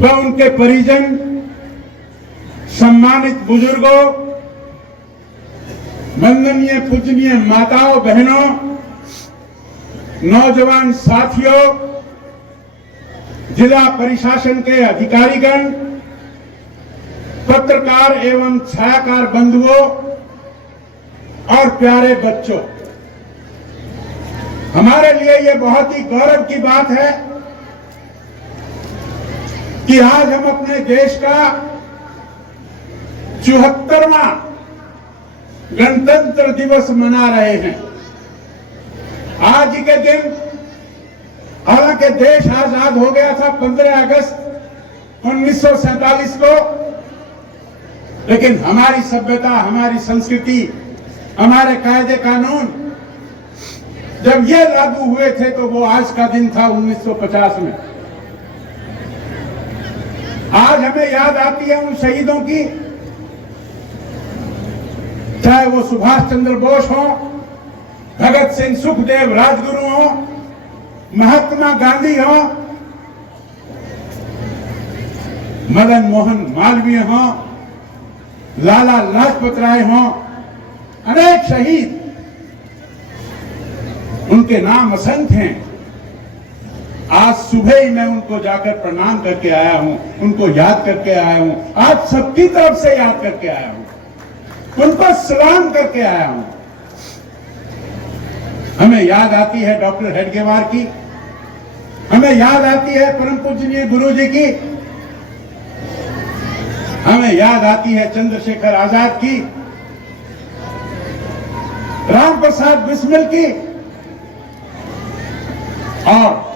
व उनके परिजन, सम्मानित बुजुर्गों, वंदनीय पूजनीय माताओं बहनों, नौजवान साथियों, जिला प्रशासन के अधिकारीगण, पत्रकार एवं छायाकार बंधुओं और प्यारे बच्चों, हमारे लिए यह बहुत ही गौरव की बात है कि आज हम अपने देश का 74वां गणतंत्र दिवस मना रहे हैं। आज के दिन, हालांकि देश आजाद हो गया था 15 अगस्त 1947 को, लेकिन हमारी सभ्यता, हमारी संस्कृति, हमारे कायदे कानून जब ये लागू हुए थे तो वो आज का दिन था 1950 में। आज हमें याद आती है उन शहीदों की, चाहे वो सुभाष चंद्र बोस हो, भगत सिंह, सुखदेव, राजगुरु हो, महात्मा गांधी हो, मदन मोहन मालवीय हो, लाला लाजपत राय हो, अनेक शहीद, उनके नाम असंख्य हैं। आज सुबह ही मैं उनको जाकर प्रणाम करके आया हूं, उनको याद करके आया हूं, आज सबकी तरफ से याद करके आया हूं, उनको सलाम करके आया हूं। हमें याद आती है डॉक्टर हेडगेवार की, हमें याद आती है परम पूजनीय गुरु जी की, हमें याद आती है चंद्रशेखर आजाद की, राम प्रसाद बिस्मिल की, और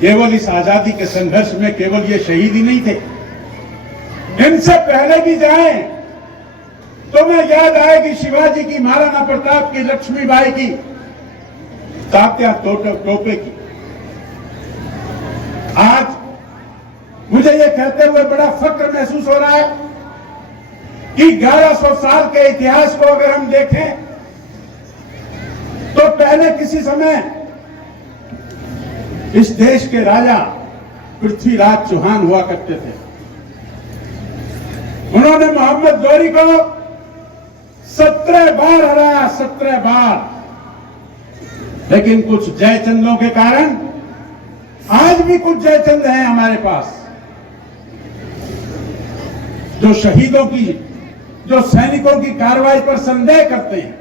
केवल इस आजादी के संघर्ष में केवल ये शहीद ही नहीं थे, इनसे पहले भी जाएं तो मैं याद आएगी शिवाजी की, महाराणा प्रताप की, लक्ष्मीबाई की, तात्या टोपे की। आज मुझे ये कहते हुए बड़ा फक्र महसूस हो रहा है कि 1100 साल के इतिहास को अगर हम देखें तो पहले किसी समय इस देश के राजा पृथ्वीराज चौहान हुआ करते थे। उन्होंने मोहम्मद गौरी को 17 बार हराया, 17 बार। लेकिन कुछ जयचंदों के कारण आज भी कुछ जयचंद हैं हमारे पास, जो शहीदों की, जो सैनिकों की कार्रवाई पर संदेह करते हैं।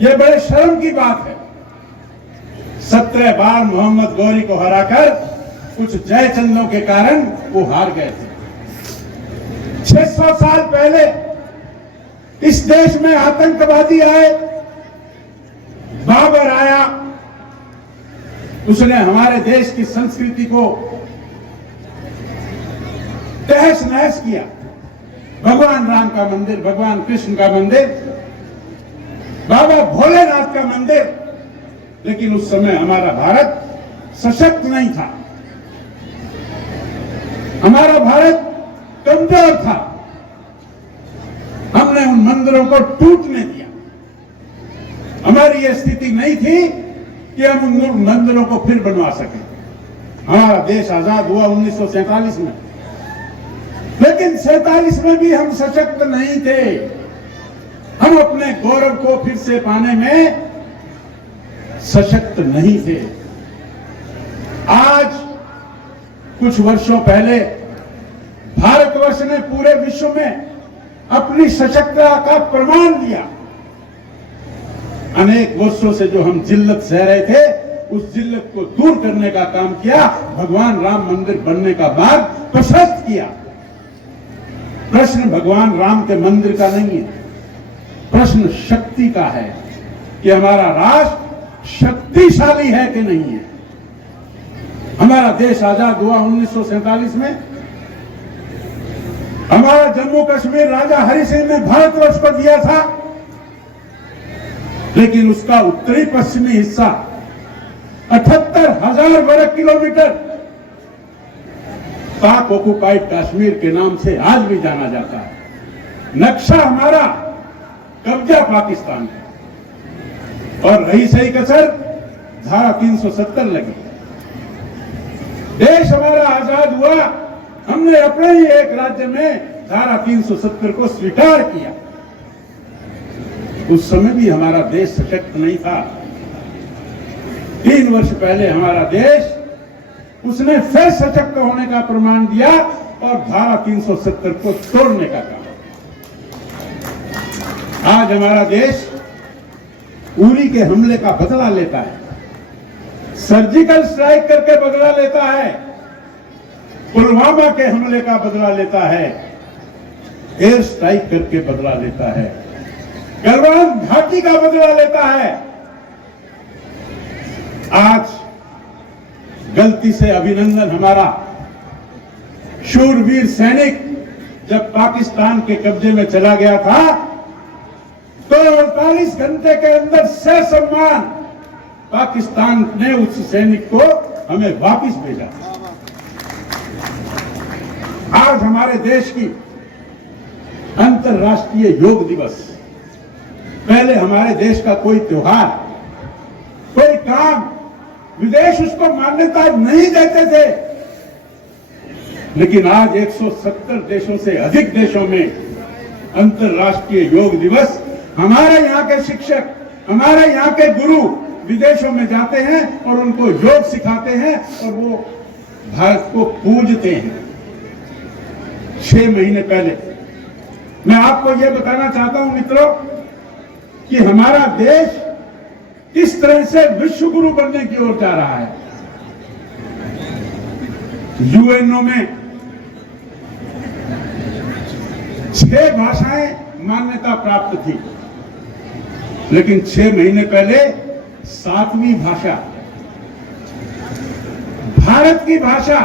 यह बड़े शर्म की बात है। 17 बार मोहम्मद गौरी को हराकर कुछ जयचंदों के कारण वो हार गए थे। 600 साल पहले इस देश में आतंकवादी आए, बाबर आया, उसने हमारे देश की संस्कृति को तहस नहस किया। भगवान राम का मंदिर, भगवान कृष्ण का मंदिर, बाबा भोलेनाथ का मंदिर, लेकिन उस समय हमारा भारत सशक्त नहीं था, हमारा भारत कमजोर था। हमने उन मंदिरों को टूटने दिया। हमारी यह स्थिति नहीं थी कि हम उन मंदिरों को फिर बनवा सकें। हमारा देश आजाद हुआ 1947 में, लेकिन 47 में भी हम सशक्त नहीं थे। हम अपने गौरव को फिर से पाने में सशक्त नहीं थे। आज कुछ वर्षों पहले भारतवर्ष ने पूरे विश्व में अपनी सशक्तता का प्रमाण दिया। अनेक वर्षों से जो हम जिल्लत सह रहे थे, उस जिल्लत को दूर करने का काम किया, भगवान राम मंदिर बनने का मार्ग प्रशस्त किया। प्रश्न भगवान राम के मंदिर का नहीं है, प्रश्न शक्ति का है। कि हमारा राष्ट्र शक्तिशाली है कि नहीं है। हमारा देश आजाद हुआ 1947 में। हमारा जम्मू कश्मीर राजा हरि सिंह ने भारतवर्ष को दिया था, लेकिन उसका उत्तरी पश्चिमी हिस्सा 78,000 वर्ग किलोमीटर पाक ऑक्युपाइड कश्मीर के नाम से आज भी जाना जाता है। नक्शा हमारा, कब्जा पाकिस्तान है, और रही सही कसर धारा 370 लगी। देश हमारा आजाद हुआ, हमने अपने ही एक राज्य में धारा 370 को स्वीकार किया। उस समय भी हमारा देश सशक्त नहीं था। 3 वर्ष पहले हमारा देश, उसने फिर सशक्त होने का प्रमाण दिया और धारा 370 को तोड़ने का काम। आज हमारा देश उरी के हमले का बदला लेता है, सर्जिकल स्ट्राइक करके बदला लेता है, पुलवामा के हमले का बदला लेता है, एयर स्ट्राइक करके बदला लेता है, गलवान घाटी का बदला लेता है। आज गलती से अभिनंदन हमारा शूरवीर सैनिक जब पाकिस्तान के कब्जे में चला गया था, तो 48 घंटे के अंदर ससम्मान पाकिस्तान ने उस सैनिक को हमें वापस भेजा। आज हमारे देश की अंतर्राष्ट्रीय योग दिवस। पहले हमारे देश का कोई त्योहार, कोई काम विदेश उसको मान्यता नहीं देते थे, लेकिन आज 170 देशों से अधिक देशों में अंतर्राष्ट्रीय योग दिवस। हमारे यहाँ के शिक्षक, हमारे यहाँ के गुरु विदेशों में जाते हैं और उनको योग सिखाते हैं और वो भारत को पूजते हैं। 6 महीने पहले मैं आपको ये बताना चाहता हूं मित्रों कि हमारा देश किस तरह से विश्व गुरु बनने की ओर जा रहा है। यूएनओ में 6 भाषाएं मान्यता प्राप्त थी, लेकिन 6 महीने पहले 7वीं भाषा, भारत की भाषा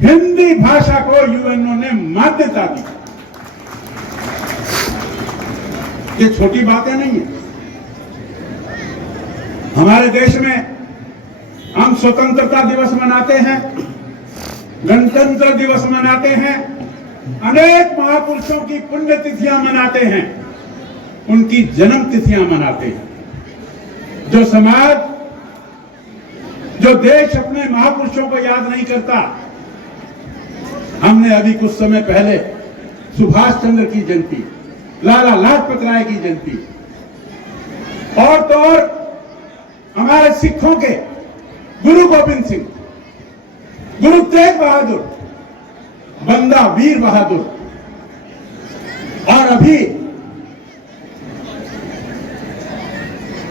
हिंदी भाषा को यूएनओ ने मान्यता दी। ये छोटी बातें नहीं है। हमारे देश में हम स्वतंत्रता दिवस मनाते हैं, गणतंत्र दिवस मनाते हैं, अनेक महापुरुषों की पुण्यतिथियां मनाते हैं, उनकी जन्म तिथियां मनाते हैं। जो समाज, जो देश अपने महापुरुषों को याद नहीं करता। हमने अभी कुछ समय पहले सुभाष चंद्र की जयंती, लाला लाजपत राय की जयंती, और तो और हमारे सिखों के गुरु गोविंद सिंह, गुरु तेग बहादुर, बंदा वीर बहादुर, और अभी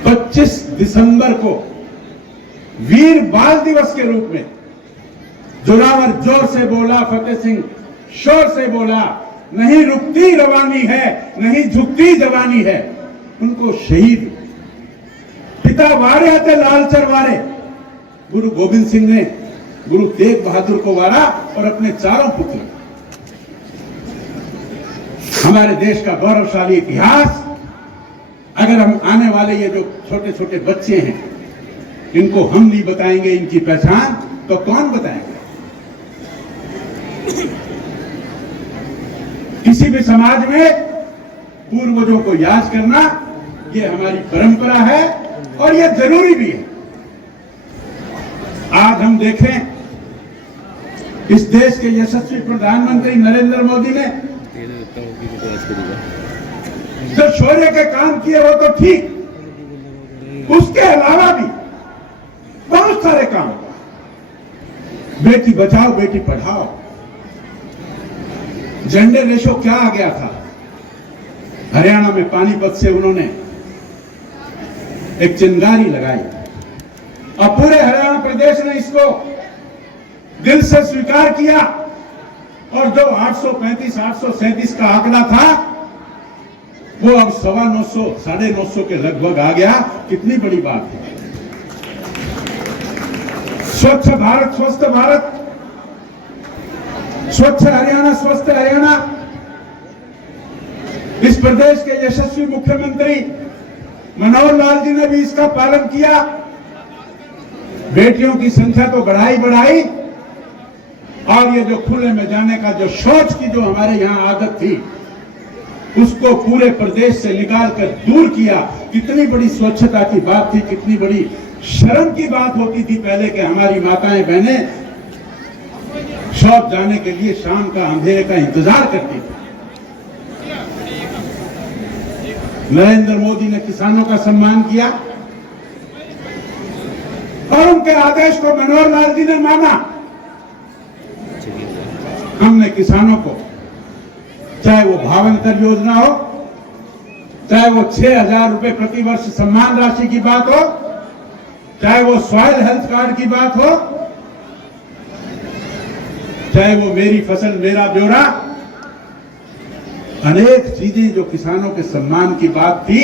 25 दिसंबर को वीर बाल दिवस के रूप में जोरावर जोर से बोला, फतेह सिंह शोर से बोला, नहीं रुकती रवानी है, नहीं झुकती जवानी है। उनको शहीद पिता वारे थे लालचर वारे, गुरु गोविंद सिंह ने गुरु तेग बहादुर को वारा और अपने 4 पुत्र। हमारे देश का गौरवशाली इतिहास अगर हम आने वाले ये जो छोटे छोटे बच्चे हैं, इनको हम नहीं बताएंगे इनकी पहचान, तो कौन बताएंगे? किसी भी समाज में पूर्वजों को याद करना ये हमारी परंपरा है और ये जरूरी भी है। आज हम देखें, इस देश के यशस्वी प्रधानमंत्री नरेंद्र मोदी ने जो शौर्य के काम किए वो तो ठीक, उसके अलावा भी बहुत सारे काम, बेटी बचाओ बेटी पढ़ाओ, जेंडर रेशो क्या आ गया था। हरियाणा में पानीपत से उन्होंने एक चिंगारी लगाई और पूरे हरियाणा प्रदेश ने इसको दिल से स्वीकार किया, और जो 835 837 का आंकड़ा था वो अब 950 950 के लगभग आ गया। कितनी बड़ी बात है। स्वच्छ भारत, स्वस्थ भारत, स्वच्छ हरियाणा, स्वस्थ हरियाणा। इस प्रदेश के यशस्वी मुख्यमंत्री मनोहर लाल जी ने भी इसका पालन किया। बेटियों की संख्या तो बढ़ाई और ये जो खुले में जाने का जो शौच की जो हमारे यहां आदत थी उसको पूरे प्रदेश से निकाल कर दूर किया। कितनी बड़ी स्वच्छता की बात थी, कितनी बड़ी शर्म की बात होती थी पहले कि हमारी माताएं बहनें शौच जाने के लिए शाम का अंधेरे का इंतजार करती थी। नरेंद्र मोदी ने किसानों का सम्मान किया और उनके आदेश को मनोहर लाल जी ने माना। हमने किसानों को, चाहे वो भावांतर योजना हो, चाहे वो 6,000 रुपए प्रति वर्ष सम्मान राशि की बात हो, चाहे वो सॉइल हेल्थ कार्ड की बात हो, चाहे वो मेरी फसल मेरा ब्यौरा, अनेक चीजें जो किसानों के सम्मान की बात थी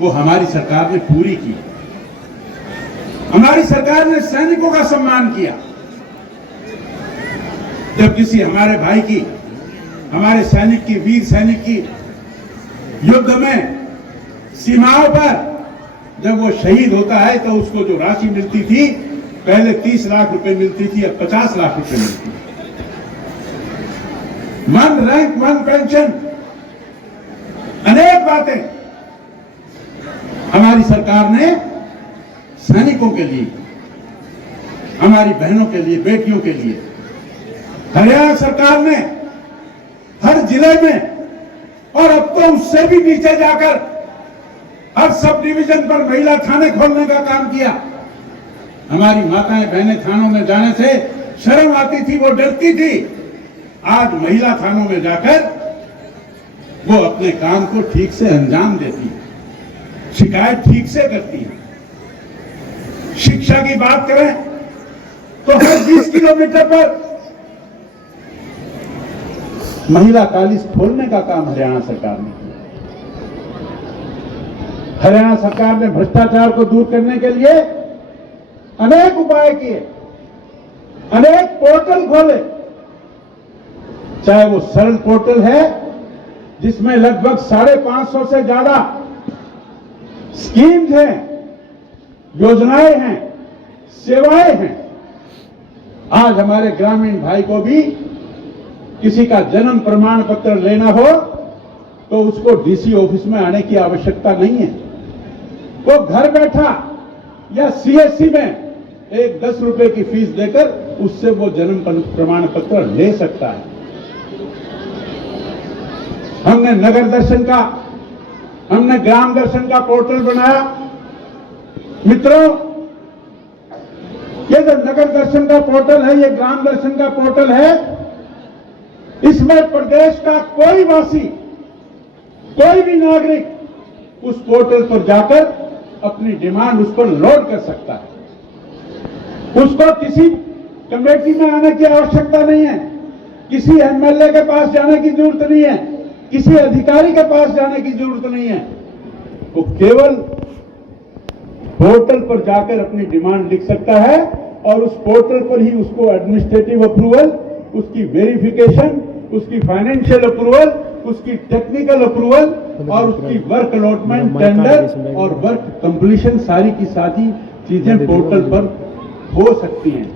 वो हमारी सरकार ने पूरी की। हमारी सरकार ने सैनिकों का सम्मान किया। जब किसी हमारे भाई की, हमारे सैनिक की, वीर सैनिक की युद्ध में सीमाओं पर जब वो शहीद होता है तो उसको जो राशि मिलती थी, पहले 30 लाख रुपए मिलती थी, अब 50 लाख रुपए मिलती है। 1 रैंक 1 पेंशन, अनेक बातें हमारी सरकार ने सैनिकों के लिए, हमारी बहनों के लिए, बेटियों के लिए। हरियाणा सरकार ने हर जिले में और अब तो उससे भी नीचे जाकर हर सब डिवीजन पर महिला थाने खोलने का काम किया। हमारी माताएं बहनें थानों में जाने से शर्म आती थी, वो डरती थी। आज महिला थानों में जाकर वो अपने काम को ठीक से अंजाम देती है, शिकायत ठीक से करती है। शिक्षा की बात करें तो हर 20 किलोमीटर पर महिला कॉलेज खोलने का काम हरियाणा सरकार ने किया। हरियाणा सरकार ने भ्रष्टाचार को दूर करने के लिए अनेक उपाय किए, अनेक पोर्टल खोले। चाहे वो सरल पोर्टल है जिसमें लगभग 550 से ज्यादा स्कीम्स हैं, योजनाएं हैं, सेवाएं हैं। आज हमारे ग्रामीण भाई को भी किसी का जन्म प्रमाण पत्र लेना हो तो उसको डीसी ऑफिस में आने की आवश्यकता नहीं है। वो घर बैठा या सीएससी में एक 10 रुपए की फीस देकर उससे वो जन्म प्रमाण पत्र ले सकता है। हमने नगर दर्शन का, हमने ग्राम दर्शन का पोर्टल बनाया। मित्रों, ये जो नगर दर्शन का पोर्टल है, ये ग्राम दर्शन का पोर्टल है, इसमें प्रदेश का कोई वासी, कोई भी नागरिक उस पोर्टल पर जाकर अपनी डिमांड उस पर लोड कर सकता है। उसको किसी कमेटी में आने की आवश्यकता नहीं है, किसी एमएलए के पास जाने की जरूरत नहीं है, किसी अधिकारी के पास जाने की जरूरत नहीं है। वो केवल पोर्टल पर जाकर अपनी डिमांड लिख सकता है और उस पोर्टल पर ही उसको एडमिनिस्ट्रेटिव अप्रूवल, उसकी वेरिफिकेशन, उसकी फाइनेंशियल अप्रूवल, उसकी टेक्निकल अप्रूवल और उसकी वर्क अलॉटमेंट, टेंडर और वर्क कंप्लीशन, सारी की सारी चीजें पोर्टल पर हो सकती हैं।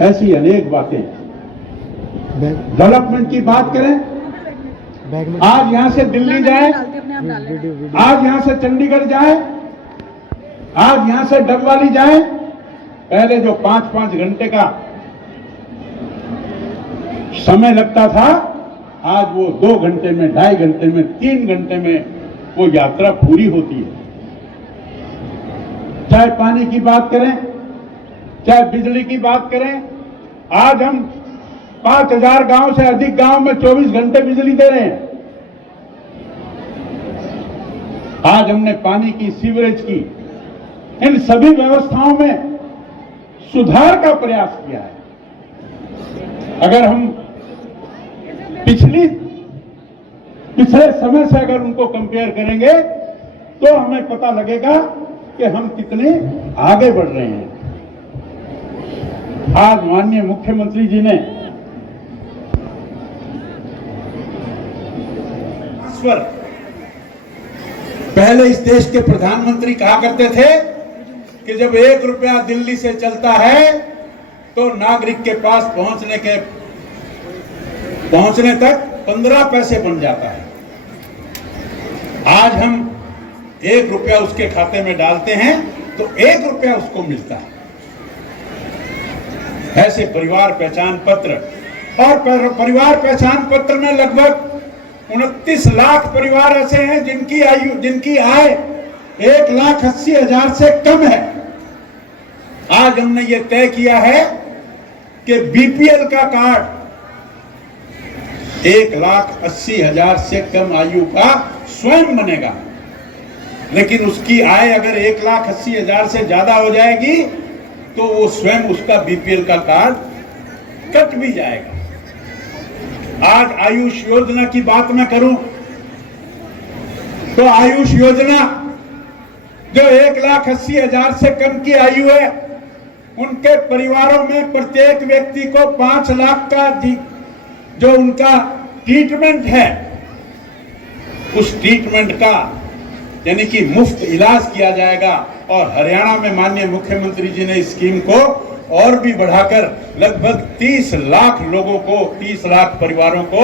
ऐसी अनेक बातें। डेवलपमेंट की बात करें, आज यहां से दिल्ली जाए, आज यहां से चंडीगढ़ जाए, आज यहां से डबवाली जाए, पहले जो 5-5 घंटे का समय लगता था, आज वो 2 घंटे में, 2.5 घंटे में, 3 घंटे में वो यात्रा पूरी होती है। चाहे पानी की बात करें, चाहे बिजली की बात करें, आज हम 5,000 गांव से अधिक गांव में 24 घंटे बिजली दे रहे हैं। आज हमने पानी की, सीवरेज की, इन सभी व्यवस्थाओं में सुधार का प्रयास किया है। पिछले समय से अगर उनको कंपेयर करेंगे तो हमें पता लगेगा कि हम कितने आगे बढ़ रहे हैं। आज माननीय मुख्यमंत्री जी ने पहले इस देश के प्रधानमंत्री कहा करते थे कि जब 1 रुपया दिल्ली से चलता है तो नागरिक के पास पहुंचने तक 15 पैसे बन जाता है। आज हम 1 रुपया उसके खाते में डालते हैं तो 1 रुपया उसको मिलता है। ऐसे परिवार पहचान पत्र, और परिवार पहचान पत्र में लगभग 29 लाख परिवार ऐसे हैं जिनकी आय 1,80,000 से कम है। आज हमने ये तय किया है कि बीपीएल का कार्ड 1,80,000 से कम आयु का स्वयं बनेगा, लेकिन उसकी आय अगर 1,80,000 से ज्यादा हो जाएगी तो वो स्वयं उसका बीपीएल का कार्ड कट भी जाएगा। आज आयुष योजना की बात मैं करूं तो आयुष योजना जो 1,80,000 से कम की आयु है, उनके परिवारों में प्रत्येक व्यक्ति को 5 लाख का जो उनका ट्रीटमेंट है, उस ट्रीटमेंट का यानी कि मुफ्त इलाज किया जाएगा। और हरियाणा में माननीय मुख्यमंत्री जी ने इस स्कीम को और भी बढ़ाकर लगभग 30 लाख लोगों को, 30 लाख परिवारों को,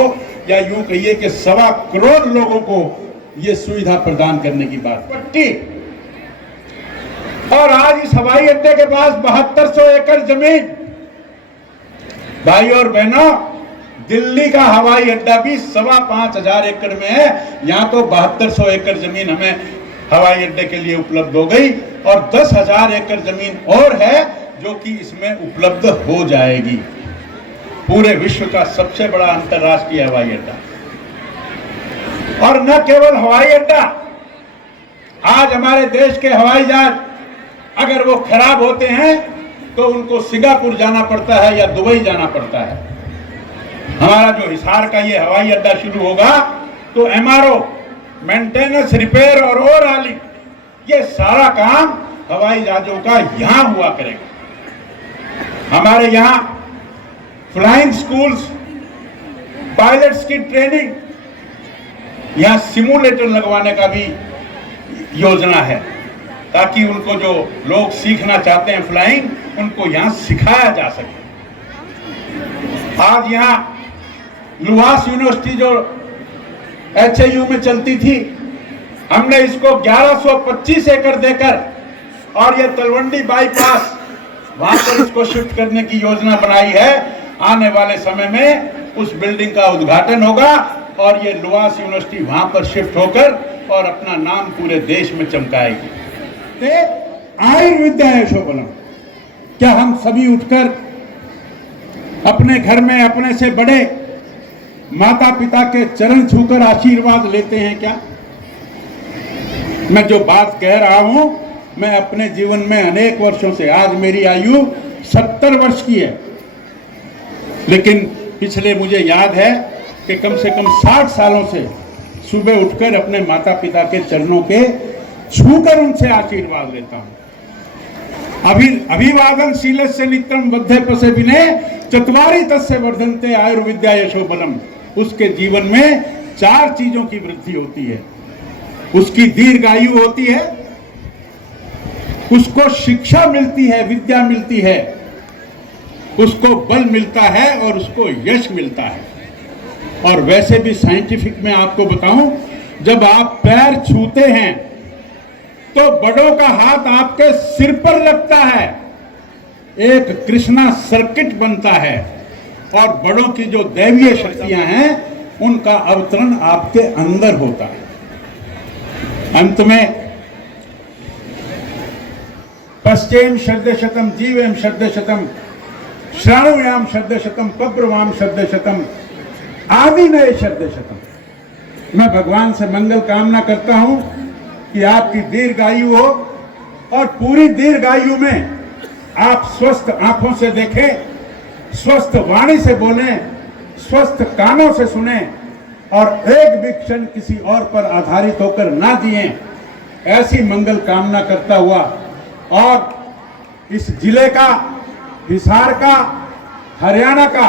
या यूं कहिए कि 1.25 करोड़ लोगों को यह सुविधा प्रदान करने की बात पट्टी। और आज इस हवाई अड्डे के पास 7200 एकड़ जमीन, भाई और बहनों, दिल्ली का हवाई अड्डा भी 5,500 एकड़ में है। यहां तो 7200 एकड़ जमीन हमें हवाई अड्डे के लिए उपलब्ध हो गई और 10,000 एकड़ जमीन और है जो कि इसमें उपलब्ध हो जाएगी। पूरे विश्व का सबसे बड़ा अंतर्राष्ट्रीय हवाई अड्डा। और न केवल हवाई अड्डा, आज हमारे देश के हवाई जहाज अगर वो खराब होते हैं तो उनको सिंगापुर जाना पड़ता है या दुबई जाना पड़ता है। हमारा जो हिसार का ये हवाई अड्डा शुरू होगा तो एमआरओ, मेंटेनेंस, रिपेयर और ओवरहॉलिंग, ये सारा काम हवाई जहाजों का यहां हुआ करेगा। हमारे यहां फ्लाइंग स्कूल्स, पायलट्स की ट्रेनिंग, यहां सिमुलेटर लगवाने का भी योजना है ताकि उनको जो लोग सीखना चाहते हैं फ्लाइंग, उनको यहां सिखाया जा सके। आज यहां लुहास यूनिवर्सिटी जो HAU में चलती थी, हमने इसको 1125 एकड़ देकर और ये तलवंडी बाईपास वहां पर इसको शिफ्ट करने की योजना बनाई है। आने वाले समय में उस बिल्डिंग का उद्घाटन होगा और ये लुहास यूनिवर्सिटी वहां पर शिफ्ट होकर और अपना नाम पूरे देश में चमकाएगी। आयुर्विद्या यशोबलम, क्या हम सभी उठकर अपने घर में अपने से बड़े माता पिता के चरण छूकर आशीर्वाद लेते हैं क्या? मैं जो बात कह रहा हूं, मैं अपने जीवन में अनेक वर्षों से, आज मेरी आयु 70 वर्ष की है, लेकिन पिछले मुझे याद है कि कम से कम 60 सालों से सुबह उठकर अपने माता पिता के चरणों के छूकर उनसे आशीर्वाद लेता हूं। अभिवादन शीलस्य नित्यं वद्धे विनय चत्वारि तस्य वर्धन्ते आयुर्विद्या यशोबलम। उसके जीवन में 4 चीजों की वृद्धि होती है। उसकी दीर्घायु होती है, उसको शिक्षा मिलती है, विद्या मिलती है, उसको बल मिलता है और उसको यश मिलता है। और वैसे भी साइंटिफिक में आपको बताऊं, जब आप पैर छूते हैं तो बड़ों का हाथ आपके सिर पर लगता है, एक कृष्णा सर्किट बनता है और बड़ों की जो दैवीय शक्तियां हैं उनका अवतरण आपके अंदर होता है। अंत में पश्चेम शब्दशतम जीवेम शब्दशतम श्राणुयाम शब्दशतम पब्रवाम शब्दशतम आदि नए शब्दशतम। मैं भगवान से मंगल कामना करता हूं कि आपकी दीर्घायु हो और पूरी दीर्घायु में आप स्वस्थ आंखों से देखें, स्वस्थ वाणी से बोलें, स्वस्थ कानों से सुने और एक भी क्षण किसी और पर आधारित होकर ना जिए, ऐसी मंगल कामना करता हुआ और इस जिले का, हिसार का, हरियाणा का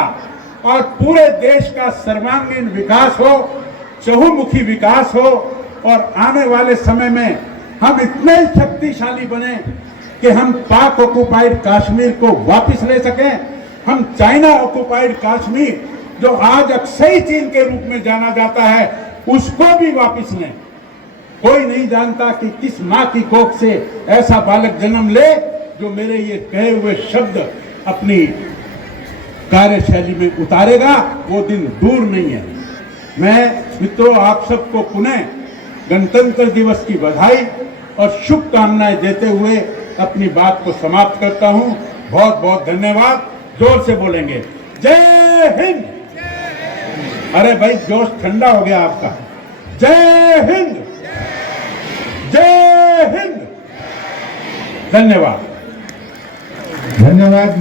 और पूरे देश का सर्वांगीण विकास हो, चहुमुखी विकास हो और आने वाले समय में हम इतने शक्तिशाली बने कि हम पाक ऑक्युपाइड कश्मीर को वापस ले सकें, हम चाइना ऑक्युपाइड कश्मीर जो आज अक्सई चीन के रूप में जाना जाता है उसको भी वापस लें। कोई नहीं जानता कि किस मां की कोख से ऐसा बालक जन्म ले जो मेरे ये कहे हुए शब्द अपनी कार्यशैली में उतारेगा। वो दिन दूर नहीं है। मैं मित्रों आप सबको पुनः गणतंत्र दिवस की बधाई और शुभकामनाएं देते हुए अपनी बात को समाप्त करता हूं। बहुत बहुत धन्यवाद। जोर से बोलेंगे जय हिंद। अरे भाई जोश ठंडा हो गया आपका। जय हिंद, जय हिंद। धन्यवाद। धन्यवाद।